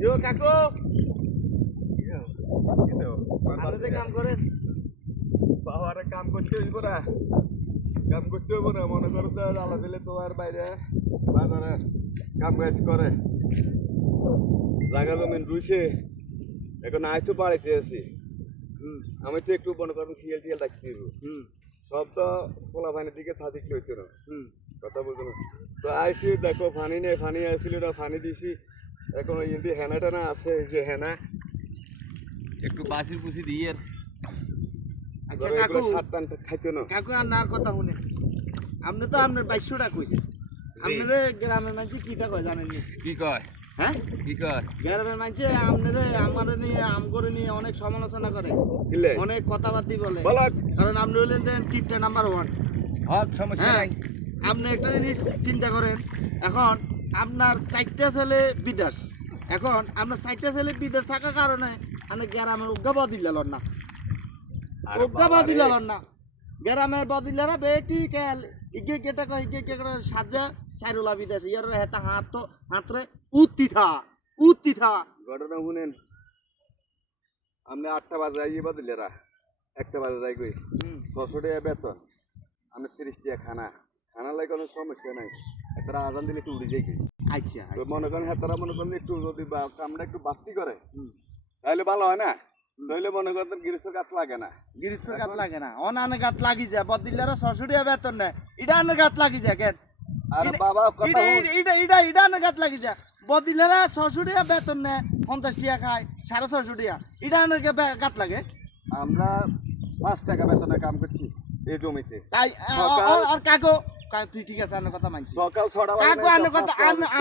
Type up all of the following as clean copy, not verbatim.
ইয়ো কাকু আপনি কাম করেন বাবারে কাম করতে হইব না কাম করতে হইব না মনে করো তো আলা দিলে তোমার বাইরে বাজারে কাম কাজ করে জায়গা জমিন রুইছে এখন আইতো বাড়িতে আছি আমি তো একটু মনে করেন খেয়াল টিয়াল রাখতে হইব সব তো পোলা পানির দিকে ছাদিক লইতো না কথা বলতো না তো আইসি দেখো পানি নেই পানি আসছিল না পানি দিছি এখন ওই ইন্দি হেনা টেনা আছে এই যে হেনা একটু বাসি পুষি দিয়ে আচ্ছা কাকু খাইতো না কাকু আর কথা শুনে আপনি তো আপনার 2200 টাকা কইছেন আপনাদের গ্রামের মানুষ কি তা কয় জানেন নি কি কয় হ্যাঁ কি কয় গ্রামের মানুষ আপনাদের আমাদের নিয়ে আম করে নিয়ে অনেক সমালোচনা করে কিলে অনেক কথাবার্তা বলে বলো কারণ আপনি হলেন দেন কিপটা নাম্বার 1 হ্যাঁ সমস্যা নাই আপনি একটা জিনিস চিন্তা করেন এখন আপনার 4টা ছেলে বিদেশ এখন আপনার 4টা ছেলে বিদেশ থাকার কারণে আপনি গ্রামের উগ্গা বদিলাল না উগ্গা বদিলাল না গ্রামের বদিলারা বেটি কেল ইগে কেটা কই ইগে কে করে সাজা চাইরুলা বিদেশ ইয়ার হেটা হাতরে উত্তিথা ঘটনা শুনেন আপনি 8টা বাজে আইয়ে বদলেরা 1টা বাজে যাই কই 600 টাকা বেতন আমি 30 টাকা খানা লাগে কোনো সমস্যা নাই এতরা আজান দিলে একটু উড়ে যাই আচ্ছা তো মনে করেন হেতারা মনে করেন একটু যদি কামটা একটু বাস্তি করে তাহলে ভালো হয় না তাহলে মনে করেন গিরিস্তর গাছ লাগে না গিরিস্তর গাত লাগে না অনানে গাত লাগি যায় বদিলারা 600 টাকা বেতন নেয় ইডা আনে গাত লাগি যায় কেন আরে বাবা কথা ইডা আনে গাত লাগি যায় বদিলারা 600 টাকা বেতন নেয় 50 টাকা খায় 650 টাকা ইডা আনে গাত লাগে আমরা 5 টাকা বেতনে কাম করছি এই জমিতে তাই আর কাকু তুই ঠিক আছে আনের কথা মানছি সকাল 6টা বাজে কাকু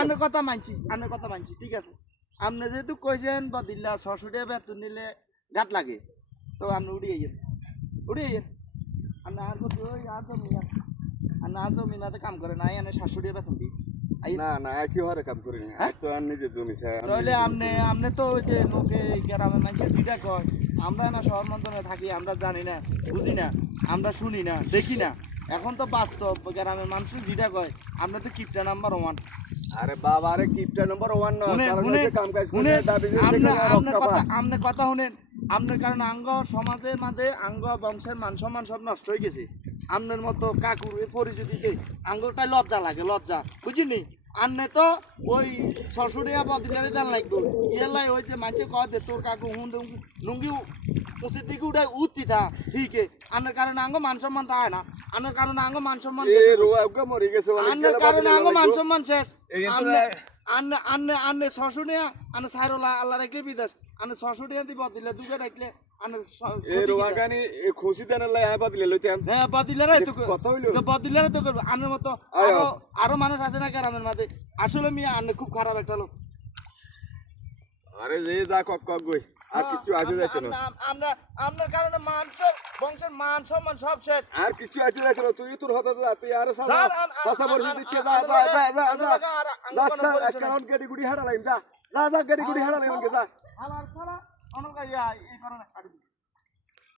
আনের কথা মানছি ঠিক আছে আপনি যেহেতু কইছেন বদিলা 600 টাকা বেতন নিলে গাত লাগে তো আপনি উড়িয়ে আইয়েন আপনি আর কত আর জমি না জমি না কাম করে নাই এনে 700 টাকা বেতন দিই না না একই হারে কাম করি না তো আর নিজে জমি চাই তাহলে আপনি তো ওই যে লোকে গ্রামের মানুষের যেটা কয় আমরা না শহর মন্ত্রণে থাকি আমরা জানি না বুঝি না আমরা শুনি না দেখি না এখন তো বাস্তব গ্রামের মানুষ যেটা কয় আমরা তো কিপটা নাম্বার 1 আরে বাবা রে কিপটা নাম্বার 1 না কারণ হচ্ছে কাম কাজ করে দাবি যে আপনি কথা শুনেন আপনার কারণে আঙ্গ সমাজে মাঝে আঙ্গ বংশের মান সম্মান সব নষ্ট হয়ে গেছে আপনার মতো কাকুর পরিচিতিতে আঙ্গটাই লজ্জা লাগে লজ্জা বুঝিনি আন্নে তো ওই 600 টাকা বদিলারে দান লাগবে ইয়ালাই ওই যে মাঝে কয় দে তোর কাকু হুন নুঙ্গি মুসির দিকে উঠাই উঠতি থা ঠিক আন্নের কারণে আঙ্গ মান সম্মান থাকে না আন্নের কারণে আঙ্গ মান সম্মান মরে গেছে আন্নের কারণে আঙ্গ মান সম্মান শেষ আন্নে 600 টাকা আন্নে সাইরলা আল্লাহ রেখে বিদেশ আন্নে 600 টাকা দিব দিলে দুগে রাখলে এ রোয়াগানি এ খুশি দেন লাই আই বদলে লইতাম হ্যাঁ বদিলারে তো কথা হইলো তো বদিলারে তো করবে আন্নের মতো আরো মানুষ আছে না গ্রামের মাঝে আসলে মিয়া আন্নে খুব খারাপ একটা লোক আরে যে যা কক গই আর কিছু আছে যাচ্ছে না আপনার কারণে বংশের মান সম্মান সব শেষ আর কিছু আছে যাচ্ছে না তুই তোর হতা যা তুই আর সাসা বর্ষি দিচ্ছে যা একটা গাড়ি গুড়ি হাড়ালাইম যা গাড়ি গুড়ি হাড়ালাইম যা হালার খালা অনকা এই কারণে